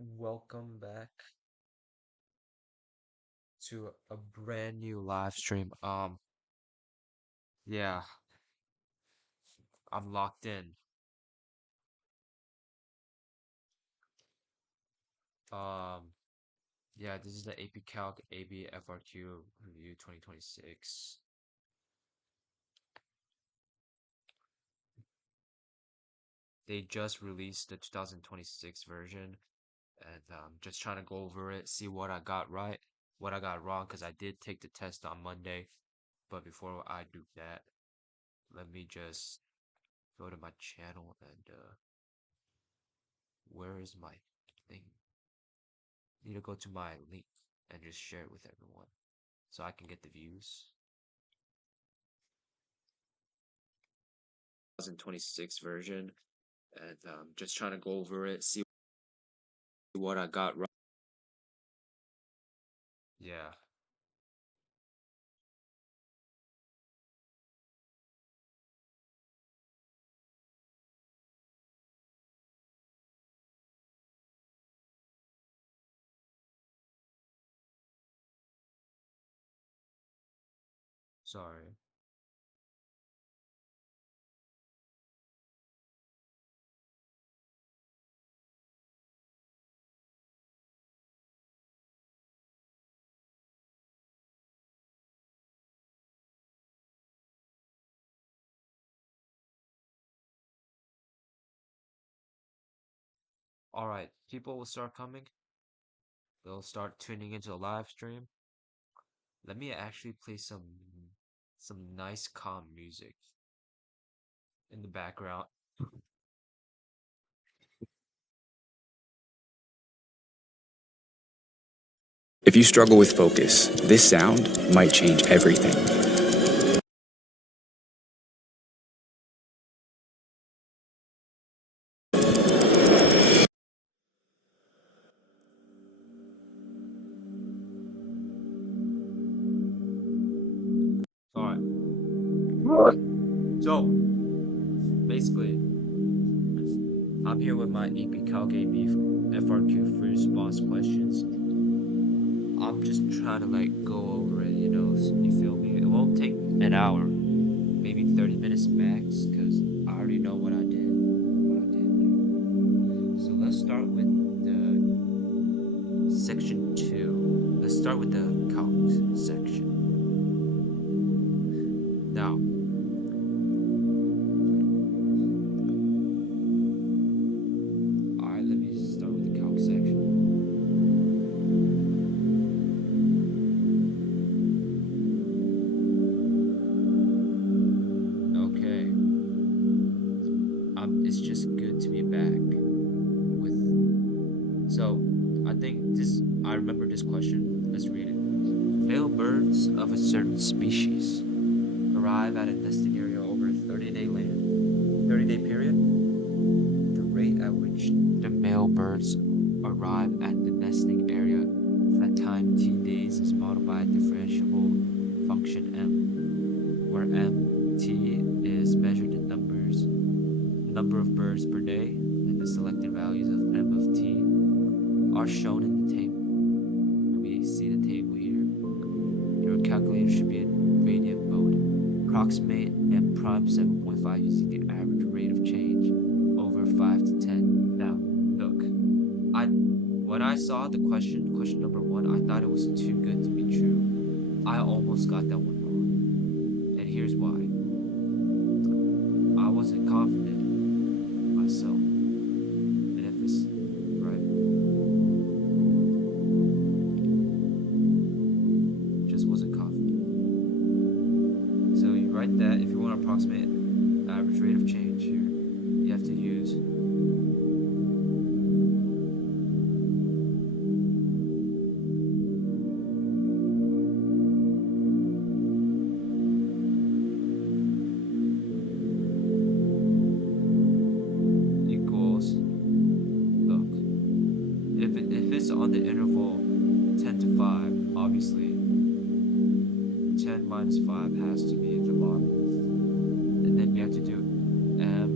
Welcome back to a brand new live stream. Yeah, I'm locked in. Um, yeah, this is the AP CALC AB FRQ review 2026. They just released the 2026 version, and just trying to go over it, see what I got right, what I got wrong, because I did take the test on Monday. But before I do that, let me just go to my channel and where is my thing? Need to go to my link and just share it with everyone so I can get the views. 2026 version, and just trying to go over it, see what I got right. Yeah, sorry. All right, people will start coming. They'll start tuning into the live stream. Let me actually play some nice calm music in the background. If you struggle with focus, this sound might change everything. All right. So basically, I'm here with my AP CALC AB FRQ free response questions. I'm just trying to like go over it, you feel me? It won't take an hour, maybe 30 minutes max, because I already know what I did, what I didn't do. So let's start with the section 2. Let's start with the calc section. Now, alright, let me start with the calc section. Okay. It's just good to be back with. So, I think I remember this question. Let's read it. Male birds of a certain species arrive at a nesting area over a 30-day period. The rate at which the male birds arrive at the nesting area for that time t days is modeled by a differentiable function m, where t is measured in number of birds per day, and the selected values of m of t are shown in the table. We see the table here. Your calculator should be in gradient mode. Approximate m prime 7.5 using the average rate of change over 5 to 10. Now, look, when I saw the question number 1, I thought it was too good to be true. I almost got that one wrong. And here's why. I wasn't confident in myself. And if it's right, just wasn't confident. So you write that if you want to approximate average rate of change here, you have to use equals, look, if it's on the interval 10 to 5, obviously 10 minus 5 has to be the log. And then you have to do m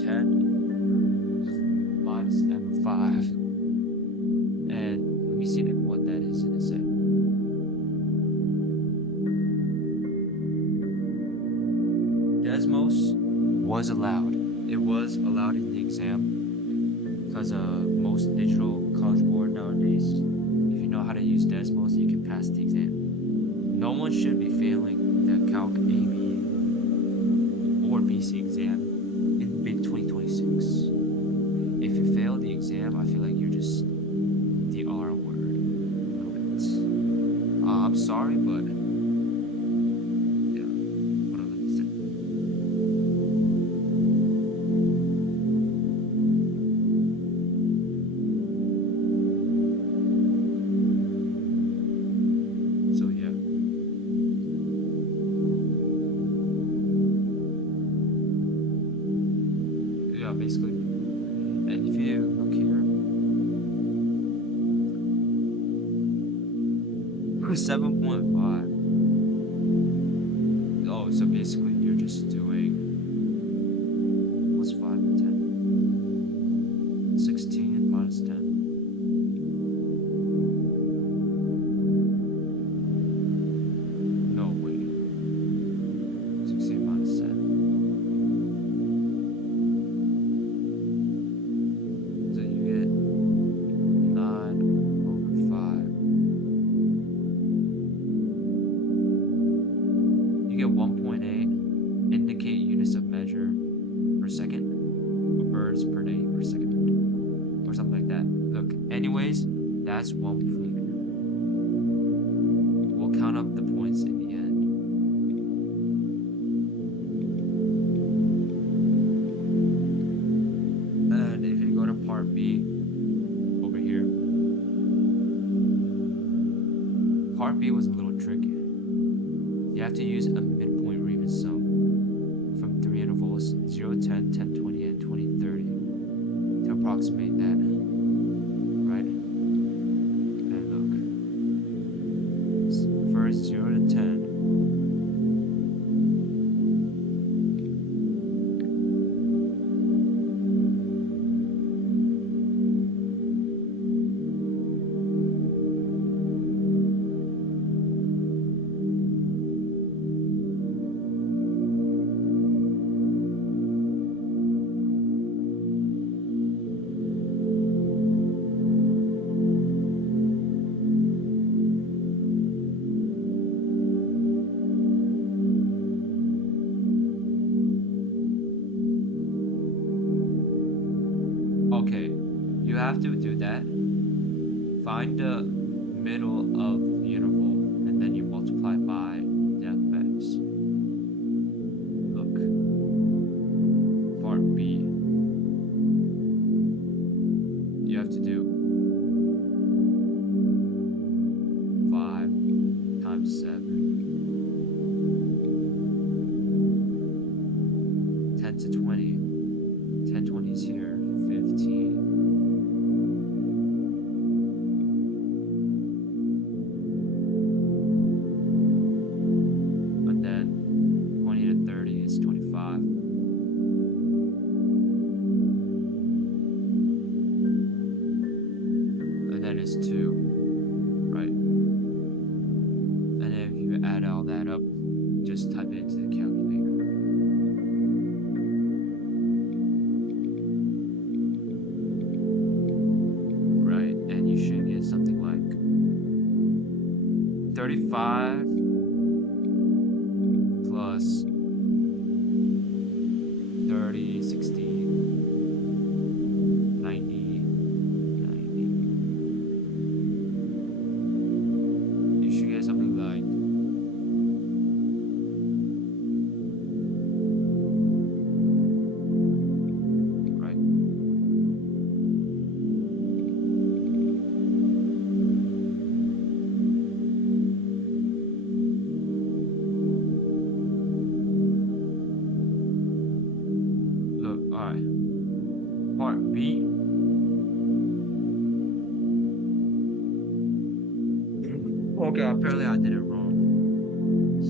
10 minus m of 5. And let me see what that is in a sec. Desmos was allowed. It was allowed in the exam because most digital college board nowadays, if you know how to use Desmos, you can pass the exam. No one should be failing the Calc AB or BC exam in mid-2026. If you fail the exam, I feel like you're just the R word a little bit. I'm sorry, but yeah, what other things? So yeah. Yeah, basically. And if you look here, 7.5. Oh, so basically you're just doing, what's 5 and 10? 16 minus 10. No, wait. 16 minus 10. So you get 9 over 5. You get 1.8. Indicate units of measure per second, or birds per day per second, or something like that. Look, anyways, that's one point. We'll count up the points in the end. And if you go to part B, over here, part B was a little tricky. You have to use a midpoint Riemann sum from 3 intervals 0, 10, 10, 20, and 20, 30 to approximate that, right? And look, first 0 to 10. Okay, you have to do that. Find the middle of the interval, and then you multiply by the fx. Look, part B. You have to do 5 times 7. 10 to 20. 10, 20 is here. 15. And then 20 to 30 is 25. And then it's 2, right? And then if you add all that up, just type it into the calculator. Right, and you should get something like 35 plus 30, 60, 90, 90. You should get something like 3. Okay, apparently I did it wrong.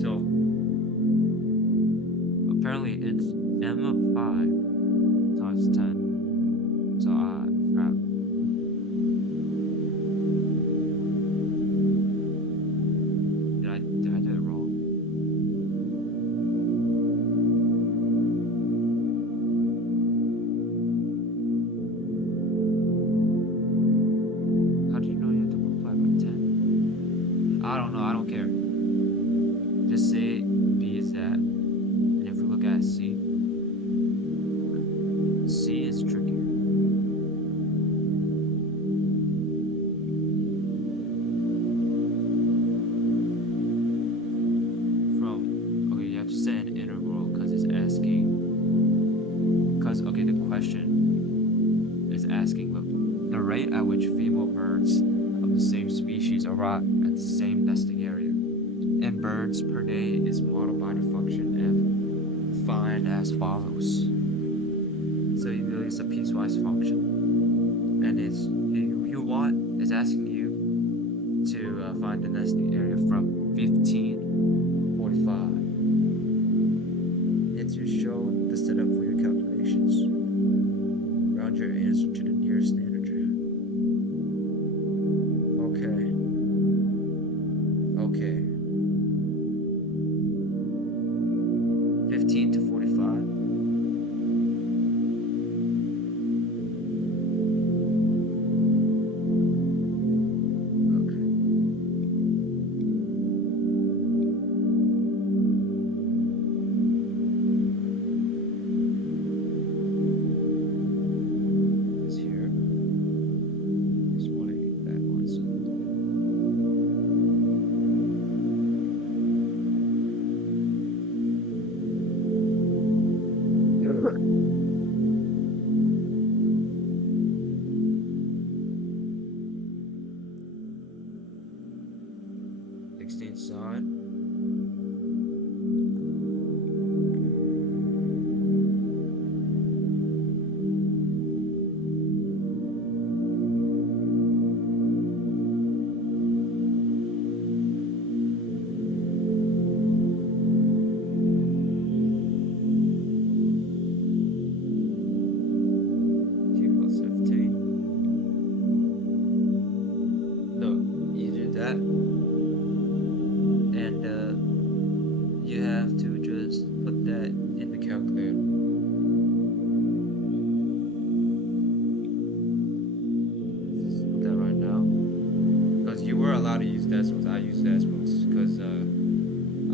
So apparently it's m of 5 it's 10. So crap. Did I do it wrong? How do you know you have to multiply by 10? I don't know, I don't care. Just say B is that. And if we look at C, C is trickier. Okay, you have to set an integral because it's asking. Okay, the question is asking the rate at which female birds of the same species arrive at the same nesting area in birds per day is modeled by the function f defined as follows. So it's a piecewise function, and it's asking you to find the nesting area from 1545. And to show the setup for your calculations. Round your answer to the nearest integer. Okay. 15 to 45. Side. T plus 15. Look, you do that. And you have to just put that in the calculator. Just put that right now, because you were allowed to use decimals. I use decimals because I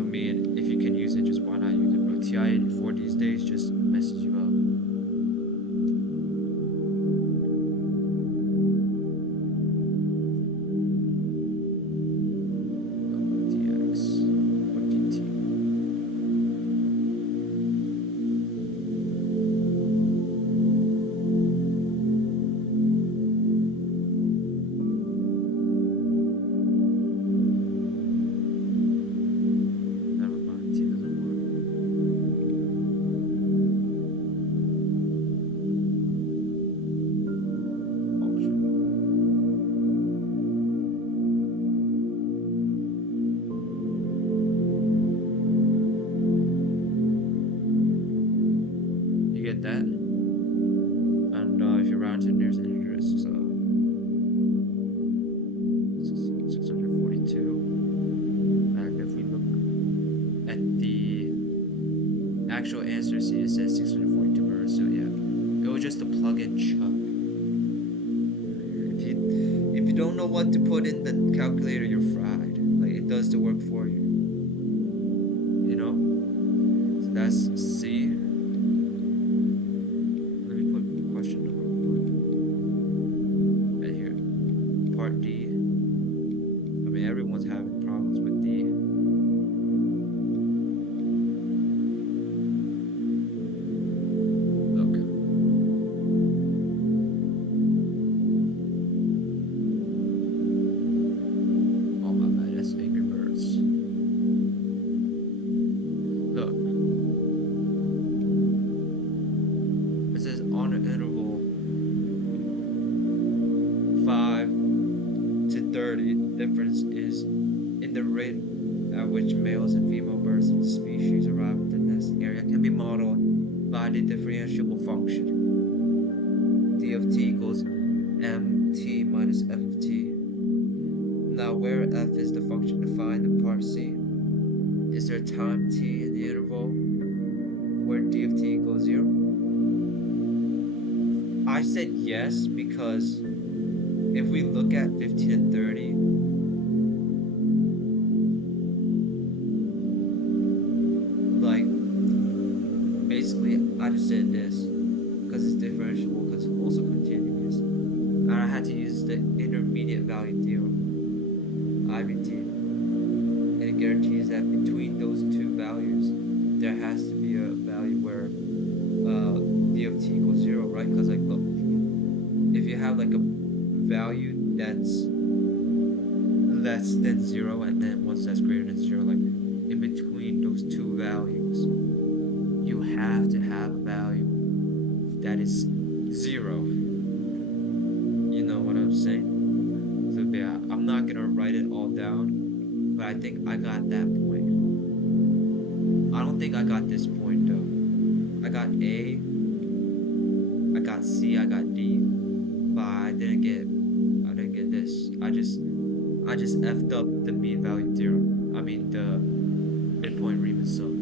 mean, if you can use it, just why not use it? But TI-84 these days just messes you up. Get that, and if you round to the nearest integer, it's 642. And if we look at the actual answer, see it says 642 birds. So yeah, it was just a plug and chug. If you don't know what to put in the calculator, you're fried. Like, it does the work for you. You know. So that's C. D. I mean, everyone's having problems with D. Look. Oh my bad, that's Angry Birds. Look. It says on an interval 5 to 30, the difference is in the rate at which males and female birds of the species arrive at the nesting area can be modeled by the differentiable function. I said yes because if we look at 15 and 30, like basically I just said this because it's differentiable because it's also continuous. And I had to use the intermediate value theorem, IVT. And it guarantees that between those two values, there has to be a value where d of t equals 0, right? Because like look, if you have like a value that's less than 0 and then once that's greater than 0, like in between those two values, you have to have a value that is 0. You know what I'm saying? So yeah, I'm not gonna write it all down, but I think I got that point. I don't think I got this point though. I got A, I got C, I got D, but I didn't get this. I just effed up the mean value theorem. I mean the midpoint Riemann sum.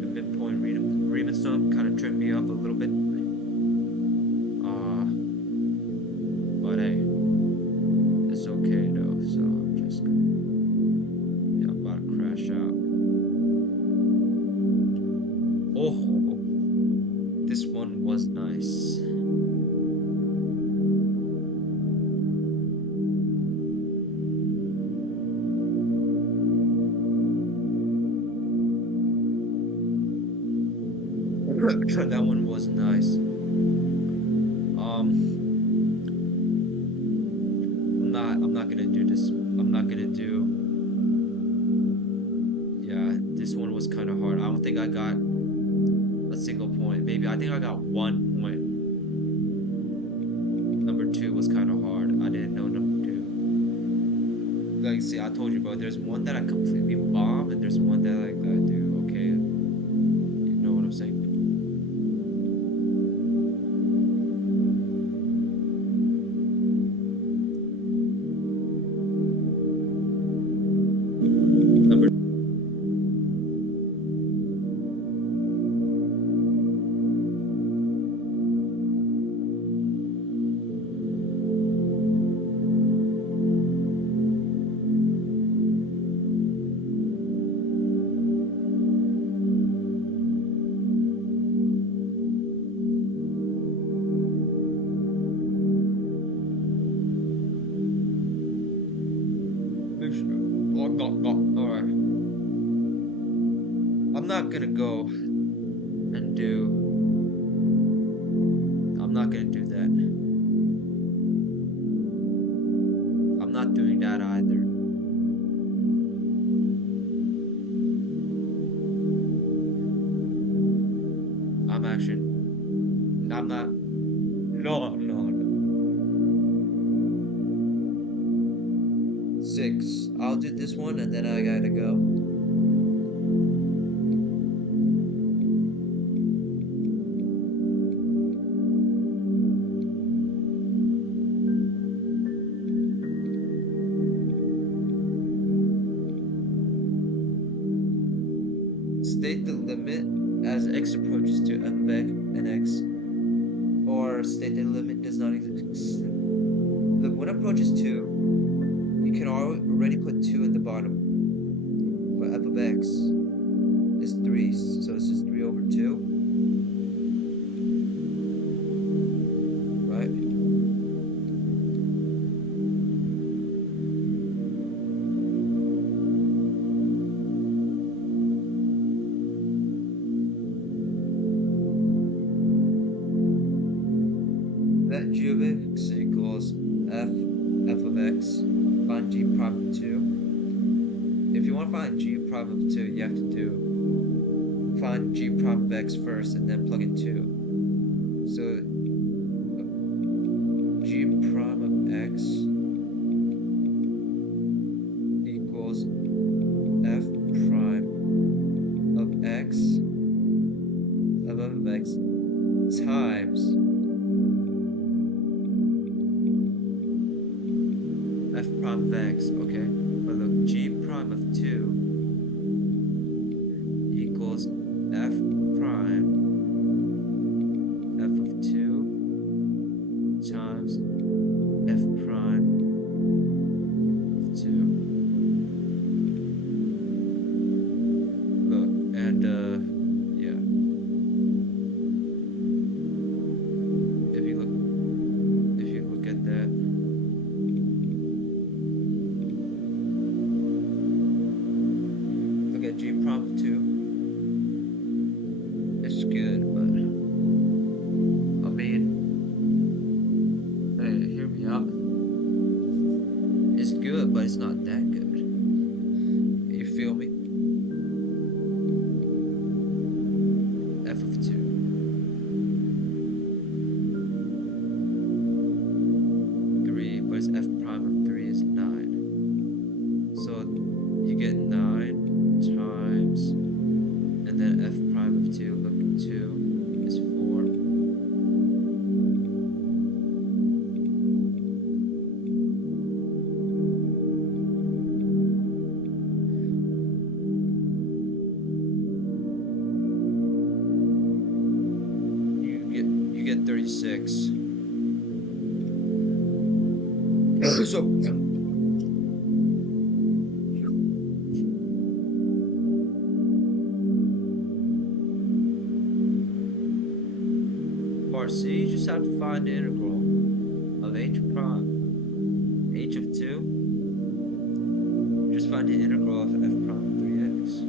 The midpoint Riemann sum kind of tripped me up a little bit. But hey, it's okay though. So I'm just gonna, yeah, I'm about to crash out. Oh, this one was nice. That one was nice. I'm not gonna do this. I'm not gonna do. Yeah, this one was kind of hard. I don't think I got a single point. Maybe I think I got 1 point. Number 2 was kind of hard. I didn't know number 2. Like, see, I told you, bro. There's one that I completely bomb, and there's one that like I do okay. You know what I'm saying? Number. Alright. I'm not gonna go and do. I'm not gonna do that. I'm not doing that either. I'm actually. I'm not. No. 6. I'll do this one and then I gotta go. State the limit as x approaches to f of x and x, or state the limit does not exist. Look, when approaches 2, you can already put 2 at the bottom. But f of x is 3, so it's just 3 over 2. Right? That g of x equals f of x. Find g prime of 2. If you want to find g prime of 2, you have to do find g prime of x first and then plug in 2. So g prime of x equals f prime of x times f prime of x, okay? But look, g prime of 2 equals f prime f of 2 6. So part C, you just have to find the integral of h prime, h of 2. Just find the integral of f prime of 3x.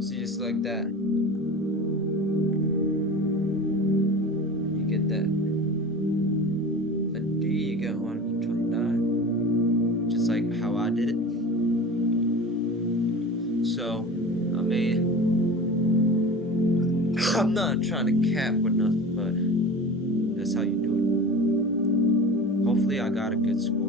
See, just like that. You get that. A D, you get 129. Just like how I did it. So, I mean, I'm not trying to cap or nothing, but that's how you do it. Hopefully I got a good score.